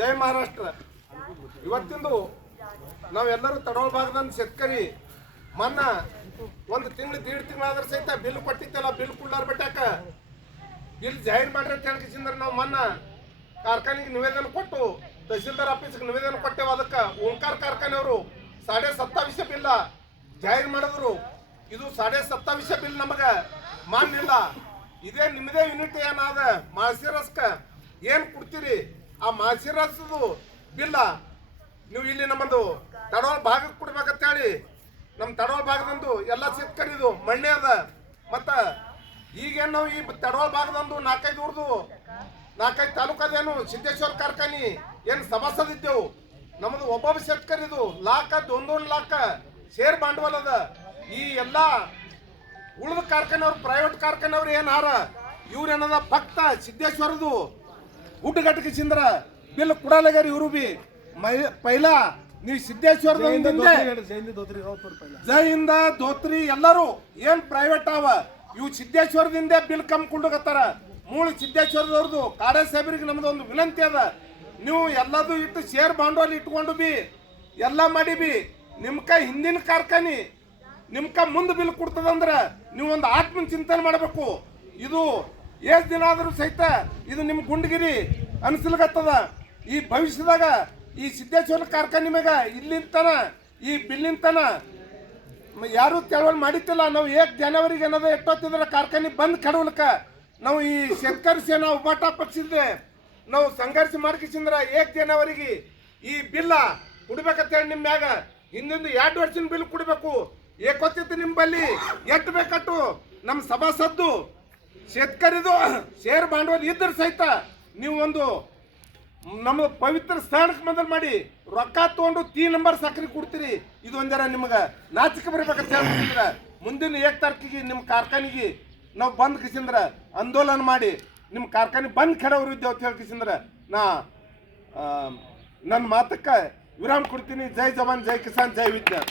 ಜೈ ಮಹಾರಾಷ್ಟ್ರ. ಇವತ್ತಿಂದು ನಾವೆಲ್ಲರೂ ತಡೋಳ ಭಾಗದ ಶೇತಕರಿ ಮೊನ್ನ ಒಂದು ತಿಂಗಳು 1.5 ತಿಂಗಳಾದ್ರೆ ಸಹಿತ ಬಿಲ್ ಕೊಟ್ಟಿತ್ತಲ್ಲ, ಬಿಲ್ ಕುಳ್ಳಾರ ಬೆಟ್ಟಾಕ ಬಿಲ್ ಜಾಹಿರ್ ಮಾಡ್ರಿ ಅಂತ ಹೇಳ್ಕಿಸಿಂದ್ರೆ ನಾವು ಮೊನ್ನ ಕಾರ್ಖಾನೆಗೆ ನಿವೇದನೆ ಕೊಟ್ಟು ತಹಸೀಲ್ದಾರ್ ಆಫೀಸ್ಗೆ ನಿವೇದನೆ ಕೊಟ್ಟೆವು. ಅದಕ್ಕೆ ಓಂಕಾರ ಕಾರ್ಖಾನೆಯವರು 27.5 ಬಿಲ್ಲ ಜಾಹಿರ್ ಮಾಡಿದ್ರು. ಇದು 27.5 ಬಿಲ್ ನಮಗೆ ಮಾನ್ಯ ಇಲ್ಲ. ಇದೇ ನಿಮ್ಮದೇ ಯೂನಿಟ್ ಏನಾದ ಮಾಸಿರಸ್ಕ ಏನು ಕೊಡ್ತೀರಿ, ಆ ಮಾಸಿರಸ್ದು ಬಿಲ್ಲ ನೀವು ಇಲ್ಲಿ ನಮ್ಮದು ತಡೋಳ ಭಾಗಕ್ಕೆ ಕೊಡ್ಬೇಕಂತೇಳಿ ನಮ್ಮ ತಡೋಳ ಭಾಗದಂದು ಎಲ್ಲ ಶೇತಕರಿದು ಮಣ್ಣೆ ಅದ. ಮತ್ತು ಈಗೇನು ನಾವು ಈ ತಡೋಳ ಭಾಗದಂದು 4-5 ಊರ್ದು 4-5 ತಾಲೂಕದೇನು ಸಿದ್ದೇಶ್ವರ ಕಾರ್ಖಾನೆ ಏನು ಸಭಾಸದಿದ್ದೆವು. ನಮ್ಮದು ಒಬ್ಬೊಬ್ಬ ಶೇತಕರಿದು ಲಾಖ 1 ಲಾಖ ಶೇರ್ ಬಂಡವಾಳ ಅದ. ಈ ಎಲ್ಲ ಉಳಿದ ಕಾರ್ಖಾನೆಯವ್ರು ಪ್ರೈವೇಟ್ ಕಾರ್ಖಾನೆಯವ್ರು ಏನಾರ ಇವ್ರೇನದ ಭಕ್ತ ಸಿದ್ದೇಶ್ವರದು ಗುಡ್ಡಗಟ್ಟಿಸಿಂದ್ರ ಬಿಲ್ ಕೊಡಲಾಗ್ಯಾರ. ಇವರು ಬಿ ಪೈಲಾ ನೀವು ಸಿದ್ದೇಶ್ವರದ ಜೈಹಿಂದ ಧೋತ್ರಿ ಎಲ್ಲರೂ ಏನ್ ಪ್ರೈವೇಟ್ ಅವ ಇವು ಸಿದ್ದೇಶ್ವರದಿಂದ ಬಿಲ್ ಕಮ್ಮಿ ಕೊಂಡೋಗತ್ತಾರ. ಮೂಲ ಸಿದ್ದೇಶ್ವರದವ್ರದ್ದು ಕಾಡೇ ಸಾಹೇಬ್ರಿಗೆ ನಮ್ದು ಒಂದು ವಿನಂತಿ ಅದ, ನೀವು ಎಲ್ಲದು ಇಟ್ಟು ಶೇರ್ ಬಂಡವಾಳ ಇಟ್ಕೊಂಡು ಬಿ ಎಲ್ಲ ಮಾಡಿ ಬಿ ನಿಮ್ಕ ಹಿಂದಿನ ಕಾರ್ಖಾನೆ ನಿಮ್ಕ ಮುಂದೆ ಬಿಲ್ ಕೊಡ್ತದಂದ್ರ ನೀವು ಒಂದು ಆತ್ಮ ಚಿಂತನೆ ಮಾಡಬೇಕು. ಇದು ಎಷ್ಟು ದಿನ ಆದರೂ ಸಹಿತ ಇದು ನಿಮ್ಮ ಗುಂಡಗಿರಿ ಅನಿಸ್ಲಿಕತ್ತದ. ಈ ಭವಿಷ್ಯದಾಗ ಈ ಸಿದ್ದೇಶ್ವರ ಕಾರ್ಖಾನೆ ಮ್ಯಾಗ ಇಲ್ಲಿಂತನ ಈ ಬಿಲ್ಲಿಂತನ ಯಾರು ತೆಳವಳಿ ಮಾಡಿತ್ತಿಲ್ಲ. ನಾವು 1 ಜನವರಿಗೆ ಏನದ ಎಷ್ಟೊತ್ತಿದ್ರೆ ಕಾರ್ಖಾನೆ ಬಂದ್ ಕೆಡವಲ್ಕ ನಾವು ಈ ಶೇತಕರಿ ಸೇನಾ ಉಪಾಟ ಪಕ್ಷಿದ್ದೆ ನಾವು ಸಂಘರ್ಷ ಮಾಡ್ಕಿಸಿಂದ್ರ 1 ಜನವರಿಗೆ ಈ ಬಿಲ್ಲ ಕೊಡ್ಬೇಕಂತೇಳಿ ನಿಮ್ಮ ಮ್ಯಾಗ ಹಿಂದಿಂದ 2 ವರ್ಷದ ಬಿಲ್ ಕೊಡಬೇಕು. ಏಕೊತ್ತಿತ್ತು ನಿಮ್ಮಲ್ಲಿ ಎಷ್ಟು ಬೇಕಟ್ಟು ನಮ್ಮ ಸಭಾಸದ್ದು ಶೇತಕರಿದು ಶೇರ್ ಬಂಡವಾಳ ಇದ್ರೆ ಸಹಿತ ನೀವು ಒಂದು ನಮ್ಮ ಪವಿತ್ರ ಸ್ಥಾನಕ್ಕೆ ಮೊದಲು ಮಾಡಿ ರೊಕ್ಕ ತೊಗೊಂಡು 3 ನಂಬರ್ ಸಕ್ರೆ ಕೊಡ್ತೀರಿ. ಇದು ಒಂದರ ನಿಮ್ಗೆ ನಾಚಿಕೆ ಬರಬೇಕಂತ ಹೇಳ್ತಿದ್ರ ಮುಂದಿನ 1 ತಾರೀಕಿಗೆ ನಿಮ್ಮ ಕಾರ್ಖಾನೆಗೆ ನಾವು ಬಂದ್ ಕಿಸಿಂದ್ರ ಆಂದೋಲನ ಮಾಡಿ ನಿಮ್ಮ ಕಾರ್ಖಾನೆ ಬಂದ್ ಕೆಡವರು ಇದ್ದೇವೆ ಅಂತ ಹೇಳ್ಕಿಸಿಂದ್ರ ನಾ ನನ್ನ ಮಾತಕ್ಕೆ ವಿರಾಮ ಕೊಡ್ತೀನಿ. ಜೈ ಜವಾನ್, ಜೈ ಕಿಸಾನ್, ಜೈ ವಿಜ್ಞಾನ್.